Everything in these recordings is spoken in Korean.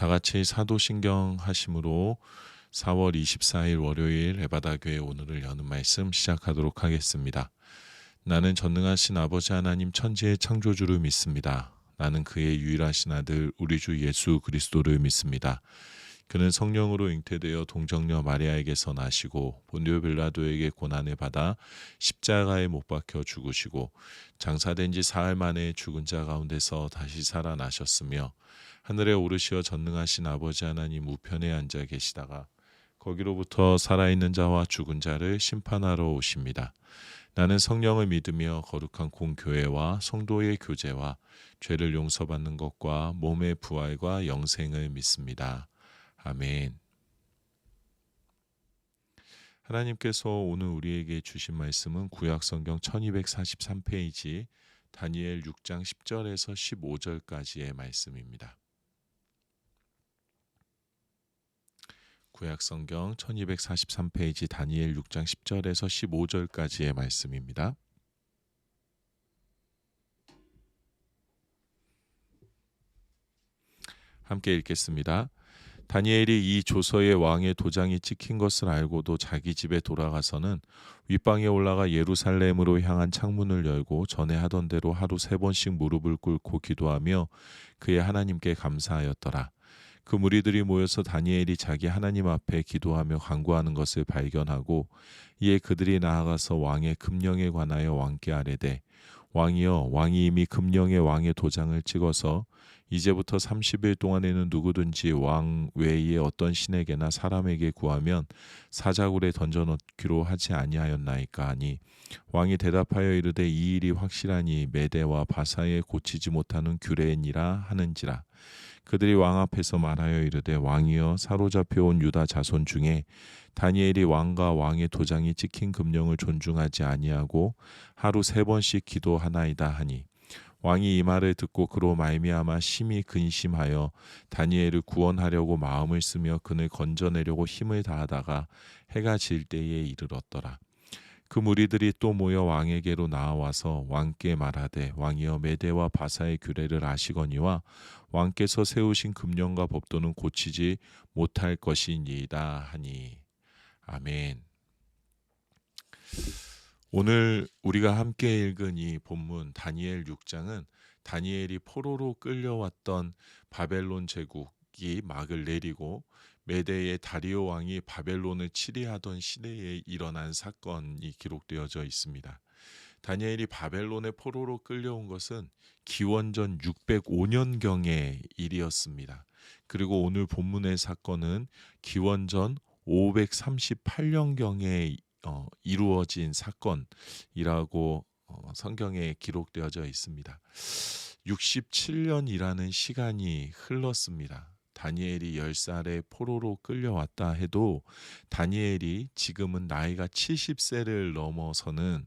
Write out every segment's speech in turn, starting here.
다 같이 사도신경 하심으로 4월 24일 월요일 에바다 교회 오늘을 여는 말씀 시작하도록 하겠습니다. 나는 전능하신 아버지 하나님 천지의 창조주를 믿습니다. 나는 그의 유일하신 아들 우리 주 예수 그리스도를 믿습니다. 그는 성령으로 잉태되어 동정녀 마리아에게서 나시고 본디오 빌라도에게 고난을 받아 십자가에 못 박혀 죽으시고 장사된 지 사흘 만에 죽은 자 가운데서 다시 살아나셨으며 하늘에 오르시어 전능하신 아버지 하나님 우편에 앉아 계시다가 거기로부터 살아있는 자와 죽은 자를 심판하러 오십니다. 나는 성령을 믿으며 거룩한 공교회와 성도의 교제와 죄를 용서받는 것과 몸의 부활과 영생을 믿습니다. 아멘. 하나님께서 오늘 우리에게 주신 말씀은 구약성경 1243페이지 다니엘 6장 10절에서 15절까지의 말씀입니다. 구약성경 1243페이지 다니엘 6장 10절에서 15절까지의 말씀입니다. 함께 읽겠습니다. 다니엘이 이 조서에 왕의 도장이 찍힌 것을 알고도 자기 집에 돌아가서는 윗방에 올라가 예루살렘으로 향한 창문을 열고 전에 하던 대로 하루 3번씩 무릎을 꿇고 기도하며 그의 하나님께 감사하였더라. 그 무리들이 모여서 다니엘이 자기 하나님 앞에 기도하며 간구하는 것을 발견하고 이에 그들이 나아가서 왕의 금령에 관하여 왕께 아뢰되 왕이여, 왕이 이미 금령에 왕의 도장을 찍어서 이제부터 30일 동안에는 누구든지 왕 외에 어떤 신에게나 사람에게 구하면 사자굴에 던져넣기로 하지 아니하였나이까 하니 왕이 대답하여 이르되 이 일이 확실하니 메대와 바사에 고치지 못하는 규례니라 하는지라. 그들이 왕 앞에서 말하여 이르되 왕이여, 사로잡혀온 유다 자손 중에 다니엘이 왕과 왕의 도장이 찍힌 금령을 존중하지 아니하고 하루 3번씩 기도하나이다 하니 왕이 이 말을 듣고 그로 말미암아 심히 근심하여 다니엘을 구원하려고 마음을 쓰며 그를 건져내려고 힘을 다하다가 해가 질 때에 이르렀더라. 그 무리들이 또 모여 왕에게로 나와서 왕께 말하되 왕이여, 메대와 바사의 규례를 아시거니와 왕께서 세우신 금령과 법도는 고치지 못할 것이니이다 하니. 아멘. 오늘 우리가 함께 읽은 이 본문 다니엘 6장은 다니엘이 포로로 끌려왔던 바벨론 제국이 막을 내리고 메대의 다리오 왕이 바벨론을 치리하던 시대에 일어난 사건이 기록되어져 있습니다. 다니엘이 바벨론의 포로로 끌려온 것은 기원전 605년경의 일이었습니다. 그리고 오늘 본문의 사건은 기원전 538년경에 이루어진 사건이라고 성경에 기록되어져 있습니다. 67년이라는 시간이 흘렀습니다. 다니엘이 10살에 포로로 끌려왔다 해도 다니엘이 지금은 나이가 70세를 넘어서는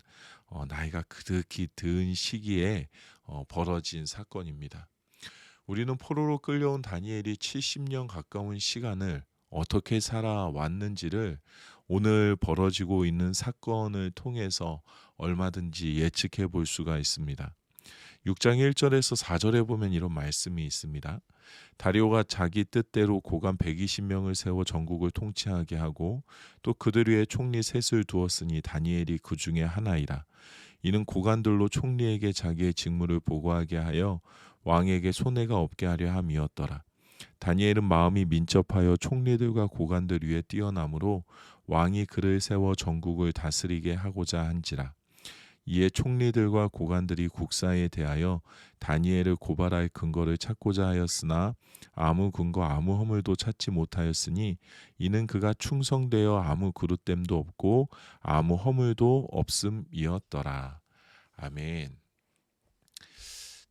나이가 그득히 든 시기에 벌어진 사건입니다. 우리는 포로로 끌려온 다니엘이 70년 가까운 시간을 어떻게 살아왔는지를 오늘 벌어지고 있는 사건을 통해서 얼마든지 예측해 볼 수가 있습니다. 6장 1절에서 4절에 보면 이런 말씀이 있습니다. 다리오가 자기 뜻대로 고관 120명을 세워 전국을 통치하게 하고 또 그들 위에 총리 셋을 두었으니 다니엘이 그 중에 하나이라. 이는 고관들로 총리에게 자기의 직무를 보고하게 하여 왕에게 손해가 없게 하려 함이었더라. 다니엘은 마음이 민첩하여 총리들과 고관들 위에 뛰어나므로 왕이 그를 세워 전국을 다스리게 하고자 한지라. 이에 총리들과 고관들이 국사에 대하여 다니엘을 고발할 근거를 찾고자 하였으나 아무 근거 아무 허물도 찾지 못하였으니 이는 그가 충성되어 아무 그릇됨도 없고 아무 허물도 없음이었더라. 아멘.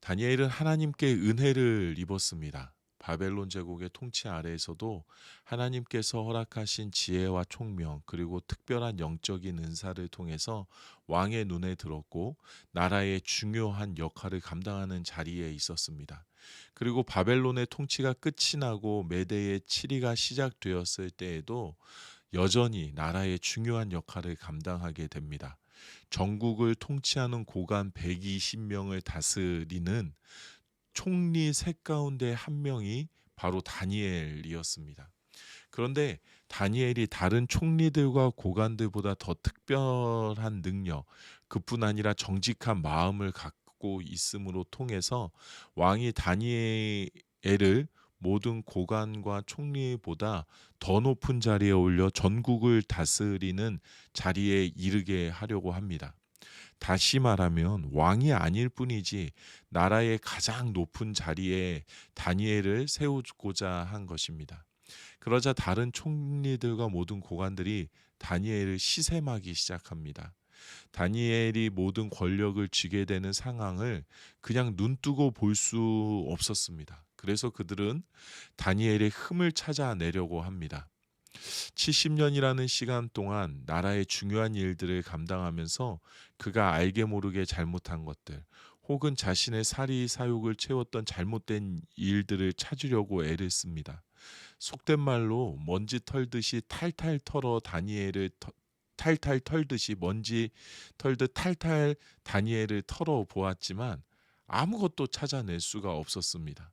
다니엘은 하나님께 은혜를 입었습니다. 바벨론 제국의 통치 아래에서도 하나님께서 허락하신 지혜와 총명 그리고 특별한 영적인 은사를 통해서 왕의 눈에 들었고 나라의 중요한 역할을 감당하는 자리에 있었습니다. 그리고 바벨론의 통치가 끝이 나고 메대의 치리가 시작되었을 때에도 여전히 나라의 중요한 역할을 감당하게 됩니다. 전국을 통치하는 고관 120명을 다스리는 총리 셋 가운데 한 명이 바로 다니엘이었습니다. 그런데 다니엘이 다른 총리들과 고관들보다 더 특별한 능력, 그뿐 아니라 정직한 마음을 갖고 있음으로 통해서 왕이 다니엘을 모든 고관과 총리보다 더 높은 자리에 올려 전국을 다스리는 자리에 이르게 하려고 합니다. 다시 말하면 왕이 아닐 뿐이지 나라의 가장 높은 자리에 다니엘을 세우고자 한 것입니다. 그러자 다른 총리들과 모든 고관들이 다니엘을 시샘하기 시작합니다. 다니엘이 모든 권력을 쥐게 되는 상황을 그냥 눈뜨고 볼 수 없었습니다. 그래서 그들은 다니엘의 흠을 찾아내려고 합니다. 70년이라는 시간 동안 나라의 중요한 일들을 감당하면서 그가 알게 모르게 잘못한 것들, 혹은 자신의 사리 사욕을 채웠던 잘못된 일들을 찾으려고 애를 씁니다. 속된 말로 먼지 털듯이 탈탈 털어 다니엘을 탈탈 털듯이 먼지 털듯 탈탈 다니엘을 털어 보았지만 아무것도 찾아낼 수가 없었습니다.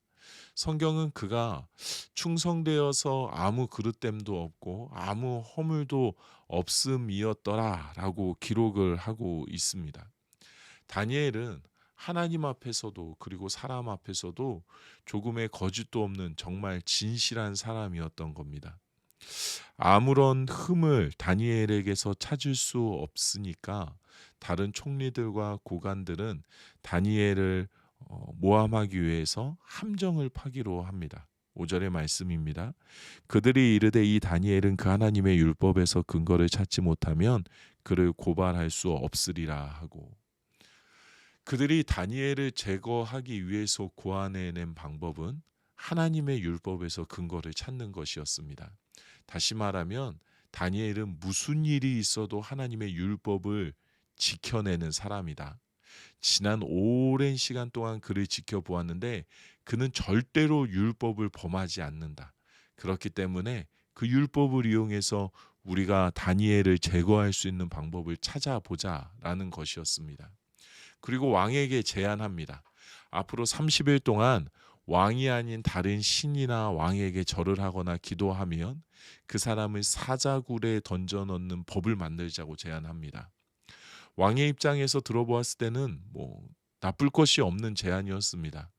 성경은 그가 충성되어서 아무 그릇됨도 없고 아무 허물도 없음이었더라라고 기록을 하고 있습니다. 다니엘은 하나님 앞에서도 그리고 사람 앞에서도 조금의 거짓도 없는 정말 진실한 사람이었던 겁니다. 아무런 흠을 다니엘에게서 찾을 수 없으니까 다른 총리들과 고관들은 다니엘을 모함하기 위해서 함정을 파기로 합니다. 5절의 말씀입니다. 그들이 이르되 이 다니엘은 그 하나님의 율법에서 근거를 찾지 못하면 그를 고발할 수 없으리라 하고, 그들이 다니엘을 제거하기 위해서 고안해낸 방법은 하나님의 율법에서 근거를 찾는 것이었습니다. 다시 말하면 다니엘은 무슨 일이 있어도 하나님의 율법을 지켜내는 사람이다. 지난 오랜 시간 동안 그를 지켜보았는데 그는 절대로 율법을 범하지 않는다. 그렇기 때문에 그 율법을 이용해서 우리가 다니엘을 제거할 수 있는 방법을 찾아보자라는 것이었습니다. 그리고 왕에게 제안합니다. 앞으로 30일 동안 왕이 아닌 다른 신이나 왕에게 절을 하거나 기도하면 그 사람을 사자굴에 던져 넣는 법을 만들자고 제안합니다. 왕의 입장에서 들어보았을 때는 나쁠 것이 없는 제안이었습니다.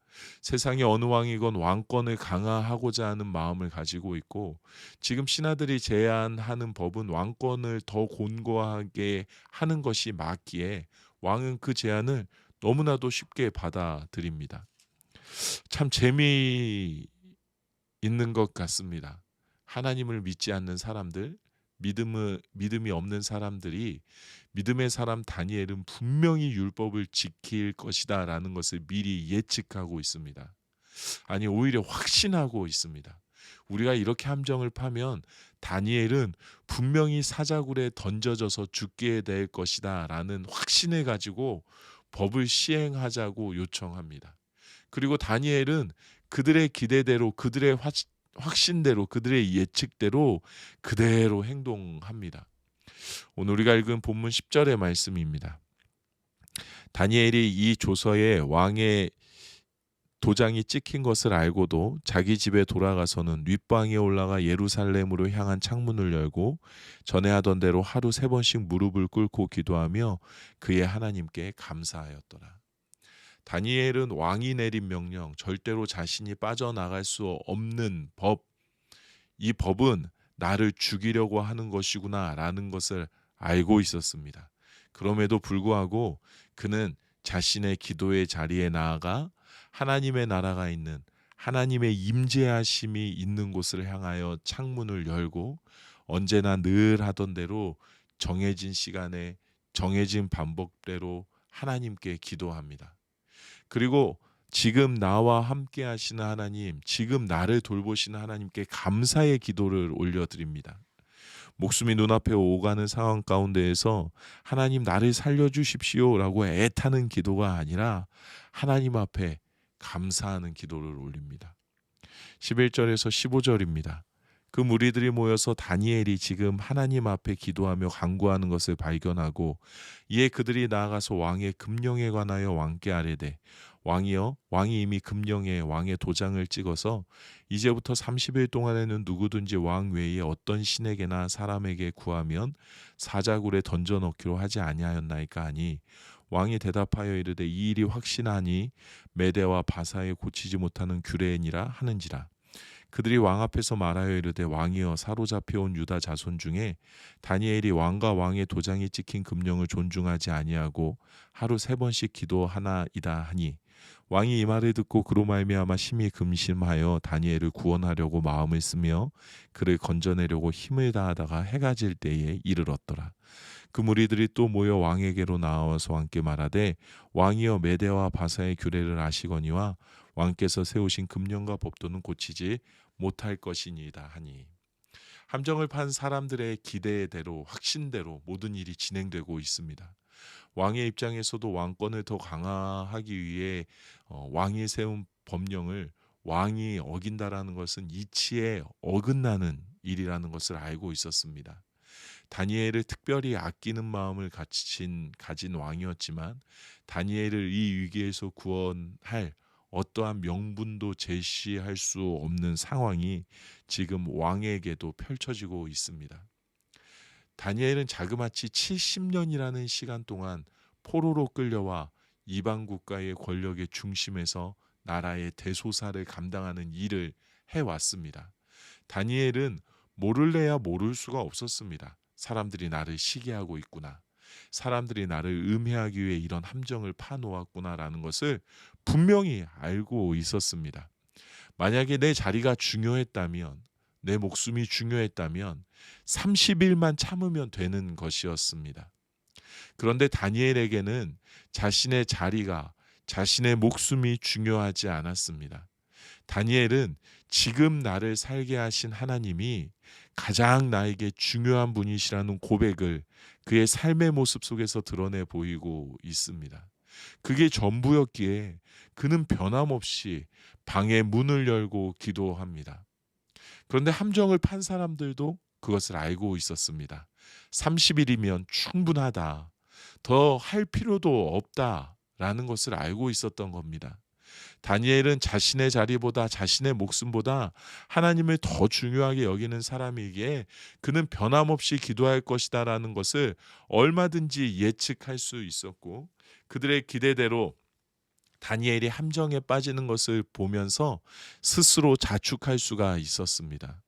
세상의 어느 왕이건 왕권을 강화하고자 하는 마음을 가지고 있고, 지금 신하들이 제안하는 법은 왕권을 더 곤고하게 하는 것이 맞기에 왕은 그 제안을 너무나도 쉽게 받아들입니다. 참 재미있는 것 같습니다. 하나님을 믿지 않는 사람들, 믿음이 없는 사람들이 믿음의 사람 다니엘은 분명히 율법을 지킬 것이다 라는 것을 미리 예측하고 있습니다. 아니, 오히려 확신하고 있습니다. 우리가 이렇게 함정을 파면 다니엘은 분명히 사자굴에 던져져서 죽게 될 것이다 라는 확신을 가지고 법을 시행하자고 요청합니다. 그리고 다니엘은 그들의 기대대로, 그들의 확신대로, 그들의 예측대로 그대로 행동합니다. 오늘 우리가 읽은 본문 10절의 말씀입니다. 다니엘이 이 조서에 왕의 도장이 찍힌 것을 알고도 자기 집에 돌아가서는 윗방에 올라가 예루살렘으로 향한 창문을 열고 전에 하던 대로 하루 3번씩 무릎을 꿇고 기도하며 그의 하나님께 감사하였더라. 다니엘은 왕이 내린 명령, 절대로 자신이 빠져나갈 수 없는 법, 이 법은 나를 죽이려고 하는 것이구나 라는 것을 알고 있었습니다. 그럼에도 불구하고 그는 자신의 기도의 자리에 나아가 하나님의 나라가 있는, 하나님의 임재하심이 있는 곳을 향하여 창문을 열고 언제나 늘 하던 대로 정해진 시간에 정해진 방법대로 하나님께 기도합니다. 그리고 지금 나와 함께 하시는 하나님, 지금 나를 돌보시는 하나님께 감사의 기도를 올려드립니다. 목숨이 눈앞에 오가는 상황 가운데에서 하나님 나를 살려주십시오 라고 애타는 기도가 아니라 하나님 앞에 감사하는 기도를 올립니다. 11절에서 15절입니다. 그 무리들이 모여서 다니엘이 지금 하나님 앞에 기도하며 간구하는 것을 발견하고, 이에 그들이 나아가서 왕의 금령에 관하여 왕께 아뢰되 왕이여, 왕이 이미 금령에 왕의 도장을 찍어서 이제부터 30일 동안에는 누구든지 왕 외에 어떤 신에게나 사람에게 구하면 사자굴에 던져 넣기로 하지 아니하였나이까 하니, 왕이 대답하여 이르되 이 일이 확신하니 메대와 바사에 고치지 못하는 규례니라 하는지라. 그들이 왕 앞에서 말하여 이르되 왕이여, 사로잡혀온 유다 자손 중에 다니엘이 왕과 왕의 도장이 찍힌 금령을 존중하지 아니하고 하루 3번씩 기도하나이다 하니, 왕이 이 말을 듣고 그로 말미암아 심히 금심하여 다니엘을 구원하려고 마음을 쓰며 그를 건져내려고 힘을 다하다가 해가 질 때에 이르렀더라. 그 무리들이 또 모여 왕에게로 나와서 왕께 말하되 왕이여, 메대와 바사의 규례를 아시거니와 왕께서 세우신 금령과 법도는 고치지 못할 것이니이다 하니, 함정을 판 사람들의 기대대로, 확신대로 모든 일이 진행되고 있습니다. 왕의 입장에서도 왕권을 더 강화하기 위해 왕이 세운 법령을 왕이 어긴다라는 것은 이치에 어긋나는 일이라는 것을 알고 있었습니다. 다니엘을 특별히 아끼는 마음을 가진 왕이었지만, 다니엘을 이 위기에서 구원할 어떠한 명분도 제시할 수 없는 상황이 지금 왕에게도 펼쳐지고 있습니다. 다니엘은 자그마치 70년이라는 시간 동안 포로로 끌려와 이방 국가의 권력의 중심에서 나라의 대소사를 감당하는 일을 해왔습니다. 다니엘은 모를래야 모를 수가 없었습니다. 사람들이 나를 시기하고 있구나, 사람들이 나를 음해하기 위해 이런 함정을 파놓았구나라는 것을 분명히 알고 있었습니다. 만약에 내 자리가 중요했다면, 내 목숨이 중요했다면 30일만 참으면 되는 것이었습니다. 그런데 다니엘에게는 자신의 자리가, 자신의 목숨이 중요하지 않았습니다. 다니엘은 지금 나를 살게 하신 하나님이 가장 나에게 중요한 분이시라는 고백을 그의 삶의 모습 속에서 드러내 보이고 있습니다. 그게 전부였기에 그는 변함없이 방의 문을 열고 기도합니다. 그런데 함정을 판 사람들도 그것을 알고 있었습니다. 30일이면 충분하다, 더 할 필요도 없다라는 것을 알고 있었던 겁니다. 다니엘은 자신의 자리보다, 자신의 목숨보다 하나님을 더 중요하게 여기는 사람이기에 그는 변함없이 기도할 것이다라는 것을 얼마든지 예측할 수 있었고, 그들의 기대대로 다니엘이 함정에 빠지는 것을 보면서 스스로 자축할 수가 있었습니다.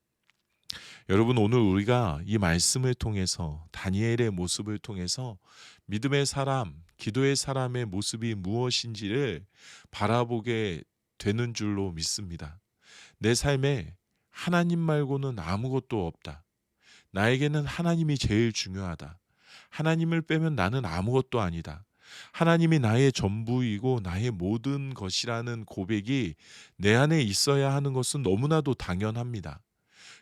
여러분, 오늘 우리가 이 말씀을 통해서, 다니엘의 모습을 통해서 믿음의 사람, 기도의 사람의 모습이 무엇인지를 바라보게 되는 줄로 믿습니다. 내 삶에 하나님 말고는 아무것도 없다. 나에게는 하나님이 제일 중요하다. 하나님을 빼면 나는 아무것도 아니다. 하나님이 나의 전부이고 나의 모든 것이라는 고백이 내 안에 있어야 하는 것은 너무나도 당연합니다.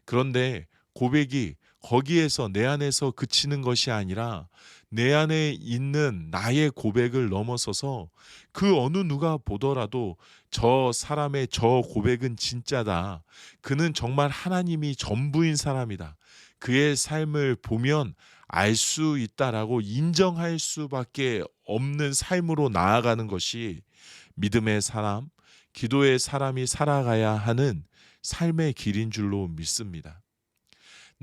그런데 고백이 거기에서, 내 안에서 그치는 것이 아니라 내 안에 있는 나의 고백을 넘어서서 그 어느 누가 보더라도 저 사람의 저 고백은 진짜다, 그는 정말 하나님이 전부인 사람이다, 그의 삶을 보면 알 수 있다라고 인정할 수밖에 없는 삶으로 나아가는 것이 믿음의 사람, 기도의 사람이 살아가야 하는 삶의 길인 줄로 믿습니다.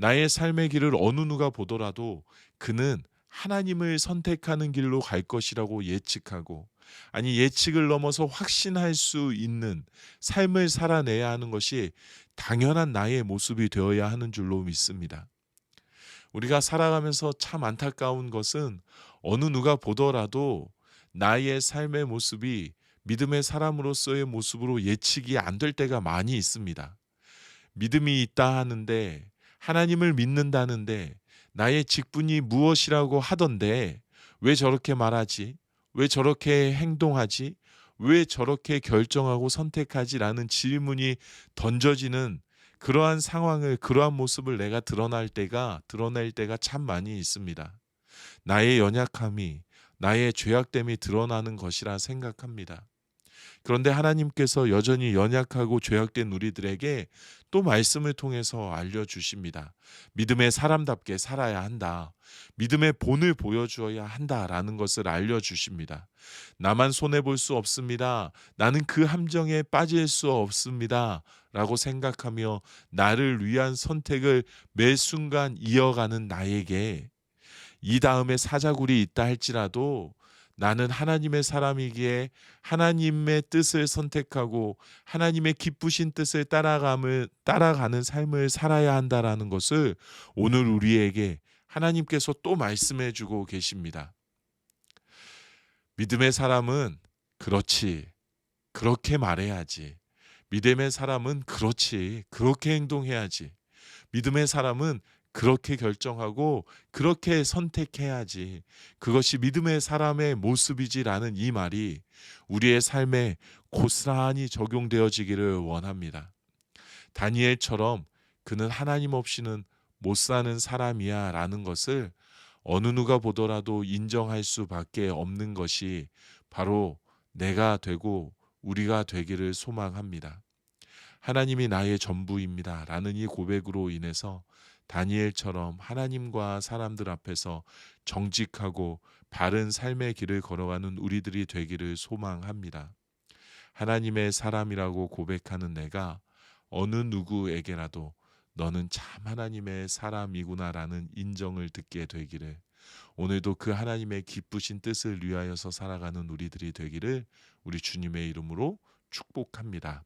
나의 삶의 길을 어느 누가 보더라도 그는 하나님을 선택하는 길로 갈 것이라고 예측하고, 아니 예측을 넘어서 확신할 수 있는 삶을 살아내야 하는 것이 당연한 나의 모습이 되어야 하는 줄로 믿습니다. 우리가 살아가면서 참 안타까운 것은 어느 누가 보더라도 나의 삶의 모습이 믿음의 사람으로서의 모습으로 예측이 안 될 때가 많이 있습니다. 믿음이 있다 하는데, 하나님을 믿는다는데, 나의 직분이 무엇이라고 하던데 왜 저렇게 말하지? 왜 저렇게 행동하지? 왜 저렇게 결정하고 선택하지? 라는 질문이 던져지는 그러한 상황을, 그러한 모습을 내가 드러낼 때가 참 많이 있습니다. 나의 연약함이, 나의 죄악됨이 드러나는 것이라 생각합니다. 그런데 하나님께서 여전히 연약하고 죄악된 우리들에게 또 말씀을 통해서 알려주십니다. 믿음의 사람답게 살아야 한다. 믿음의 본을 보여주어야 한다라는 것을 알려주십니다. 나만 손해볼 수 없습니다. 나는 그 함정에 빠질 수 없습니다. 라고 생각하며 나를 위한 선택을 매 순간 이어가는 나에게 이 다음에 사자굴이 있다 할지라도 나는 하나님의 사람이기에 하나님의 뜻을 선택하고 하나님의 기쁘신 뜻을 따라가는 삶을 살아야 한다라는 것을 오늘 우리에게 하나님께서 또 말씀해 주고 계십니다. 믿음의 사람은 그렇지, 그렇게 말해야지. 믿음의 사람은 그렇지, 그렇게 행동해야지. 믿음의 사람은 그렇게 결정하고 그렇게 선택해야지. 그것이 믿음의 사람의 모습이지라는 이 말이 우리의 삶에 고스란히 적용되어지기를 원합니다. 다니엘처럼 그는 하나님 없이는 못 사는 사람이야 라는 것을 어느 누가 보더라도 인정할 수밖에 없는 것이 바로 내가 되고 우리가 되기를 소망합니다. 하나님이 나의 전부입니다 라는 이 고백으로 인해서 다니엘처럼 하나님과 사람들 앞에서 정직하고 바른 삶의 길을 걸어가는 우리들이 되기를 소망합니다. 하나님의 사람이라고 고백하는 내가 어느 누구에게라도 너는 참 하나님의 사람이구나라는 인정을 듣게 되기를, 오늘도 그 하나님의 기쁘신 뜻을 위하여서 살아가는 우리들이 되기를 우리 주님의 이름으로 축복합니다.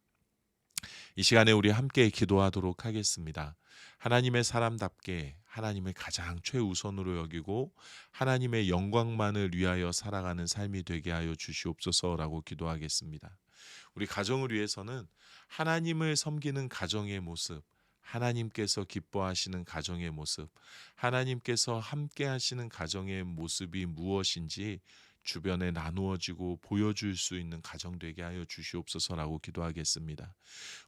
이 시간에 우리 함께 기도하도록 하겠습니다. 하나님의 사람답게 하나님을 가장 최우선으로 여기고 하나님의 영광만을 위하여 살아가는 삶이 되게 하여 주시옵소서라고 기도하겠습니다. 우리 가정을 위해서는 하나님을 섬기는 가정의 모습, 하나님께서 기뻐하시는 가정의 모습, 하나님께서 함께 하시는 가정의 모습이 무엇인지 주변에 나누어지고 보여줄 수 있는 가정 되게 하여 주시옵소서라고 기도하겠습니다.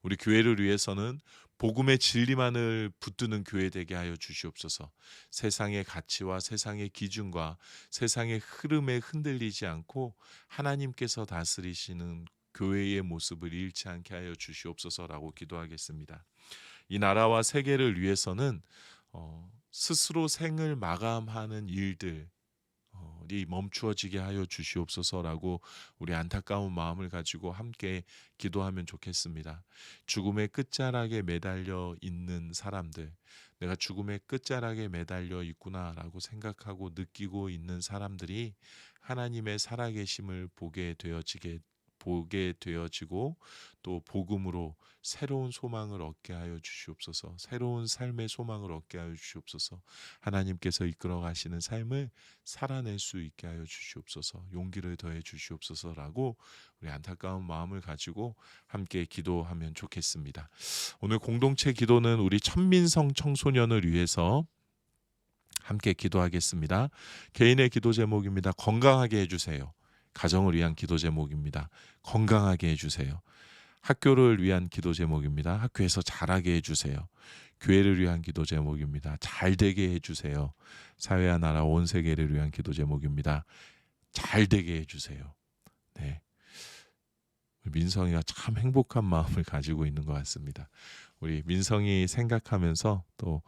우리 교회를 위해서는 복음의 진리만을 붙드는 교회 되게 하여 주시옵소서. 세상의 가치와 세상의 기준과 세상의 흐름에 흔들리지 않고 하나님께서 다스리시는 교회의 모습을 잃지 않게 하여 주시옵소서라고 기도하겠습니다. 이 나라와 세계를 위해서는 스스로 생을 마감하는 일들이 멈추어지게 하여 주시옵소서라고 우리 안타까운 마음을 가지고 함께 기도하면 좋겠습니다. 죽음의 끝자락에 매달려 있는 사람들, 내가 죽음의 끝자락에 매달려 있구나라고 생각하고 느끼고 있는 사람들이 하나님의 살아계심을 보게 되어지고 또 복음으로 새로운 소망을 얻게 하여 주시옵소서. 새로운 삶의 소망을 얻게 하여 주시옵소서. 하나님께서 이끌어 가시는 삶을 살아낼 수 있게 하여 주시옵소서. 용기를 더해 주시옵소서라고 우리 안타까운 마음을 가지고 함께 기도하면 좋겠습니다. 오늘 공동체 기도는 우리 천민성 청소년을 위해서 함께 기도하겠습니다. 개인의 기도 제목입니다. 건강하게 해주세요. 가정을 위한 기도 제목입니다. 건강하게 해주세요. 학교를 위한 기도 제목입니다. 학교에서 잘하게 해주세요. 교회를 위한 기도 제목입니다. 잘 되게 해주세요. 사회와 나라 온 세계를 위한 기도 제목입니다. 잘 되게 해주세요. 네, 민성이가 참 행복한 마음을 가지고 있는 것 같습니다. 우리 민성이 생각하면서 또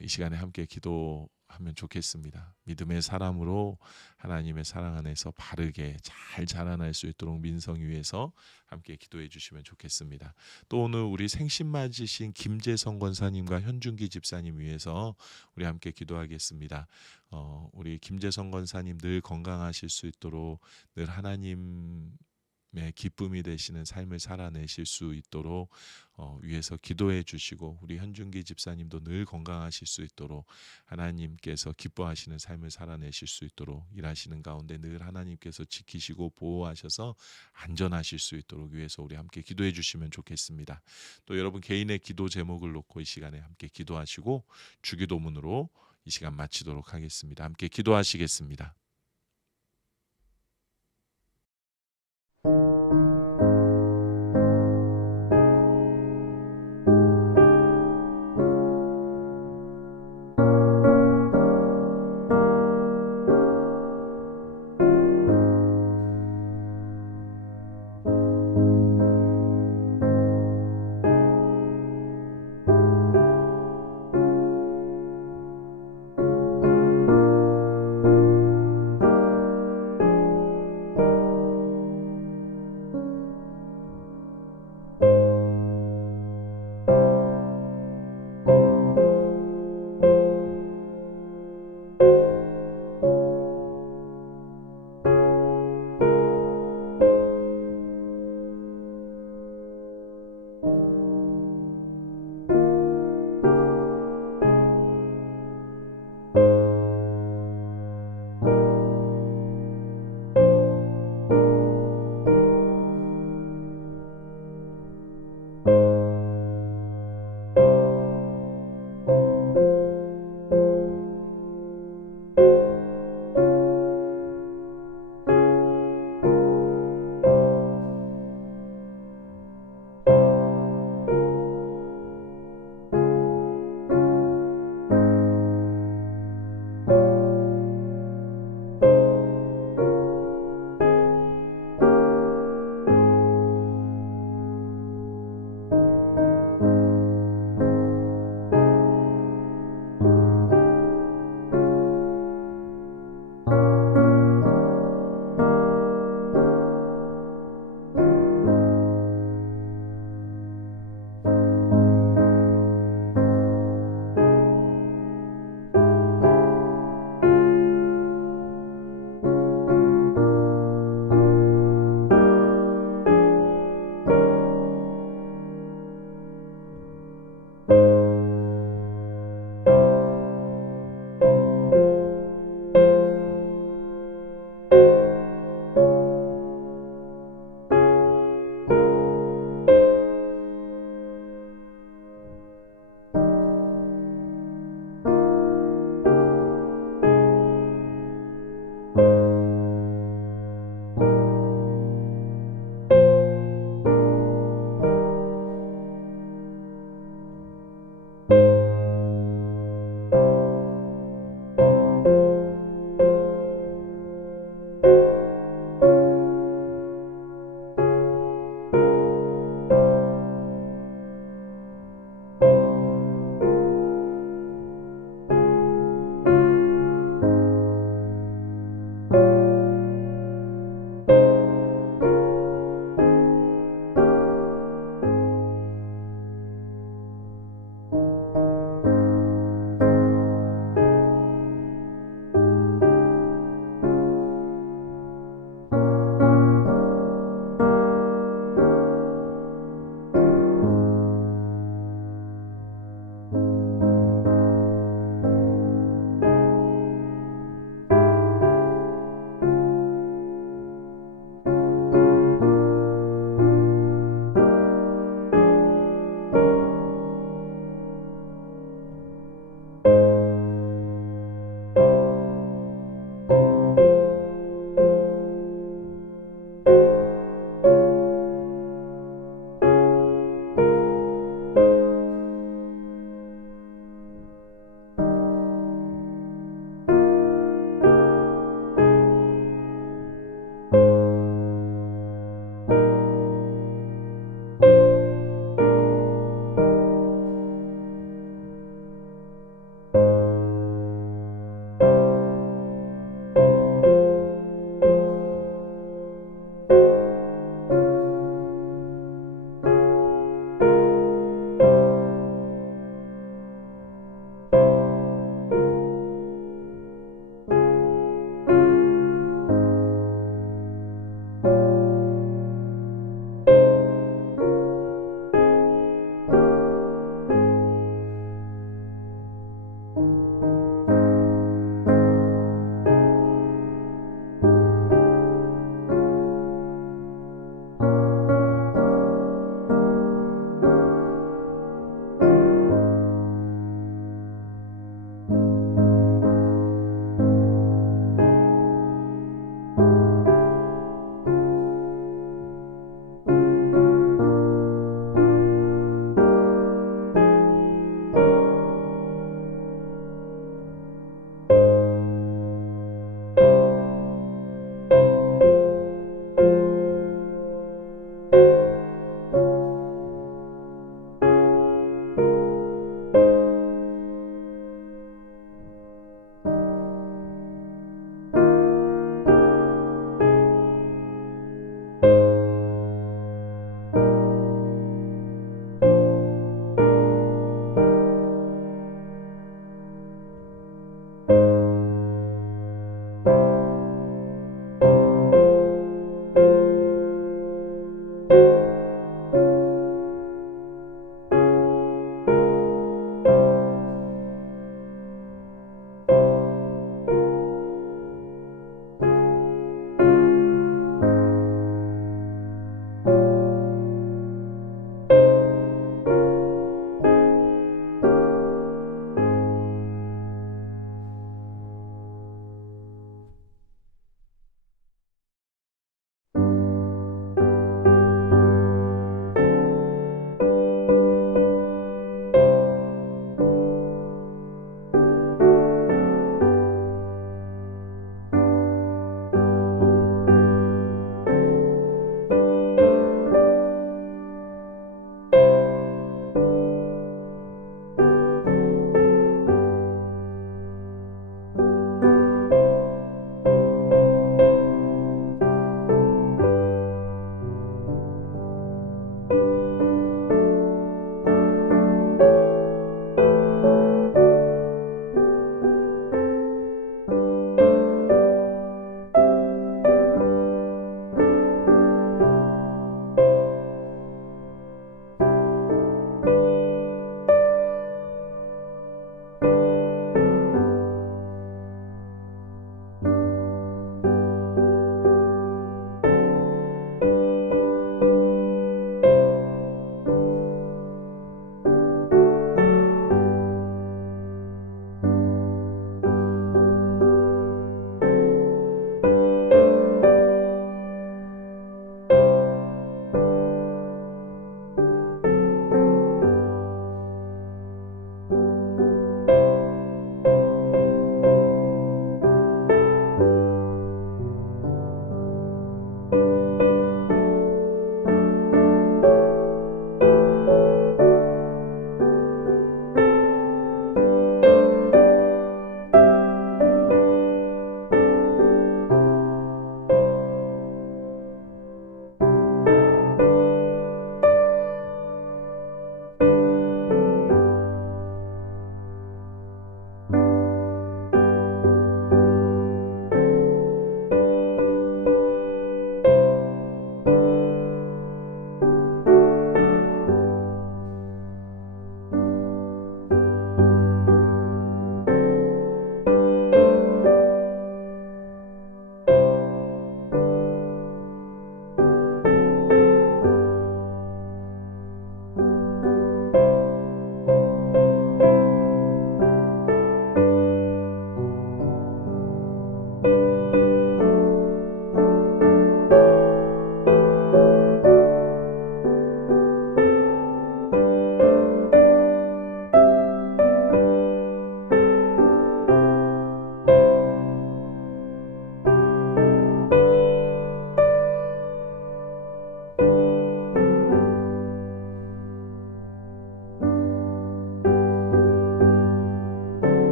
이 시간에 함께 기도하면 좋겠습니다. 믿음의 사람으로 하나님의 사랑 안에서 바르게 잘 자라날 수 있도록 민성이 위해서 함께 기도해 주시면 좋겠습니다. 또 오늘 우리 생신 맞으신 김재성 권사님과 현준기 집사님 위해서 우리 함께 기도하겠습니다. 우리 김재성 권사님 늘 건강하실 수 있도록 늘 하나님 기쁨이 되시는 삶을 살아내실 수 있도록 위해서 기도해 주시고, 우리 현준기 집사님도 늘 건강하실 수 있도록 하나님께서 기뻐하시는 삶을 살아내실 수 있도록 일하시는 가운데 늘 하나님께서 지키시고 보호하셔서 안전하실 수 있도록 위해서 우리 함께 기도해 주시면 좋겠습니다. 또 여러분 개인의 기도 제목을 놓고 이 시간에 함께 기도하시고 주기도문으로 이 시간 마치도록 하겠습니다. 함께 기도하시겠습니다.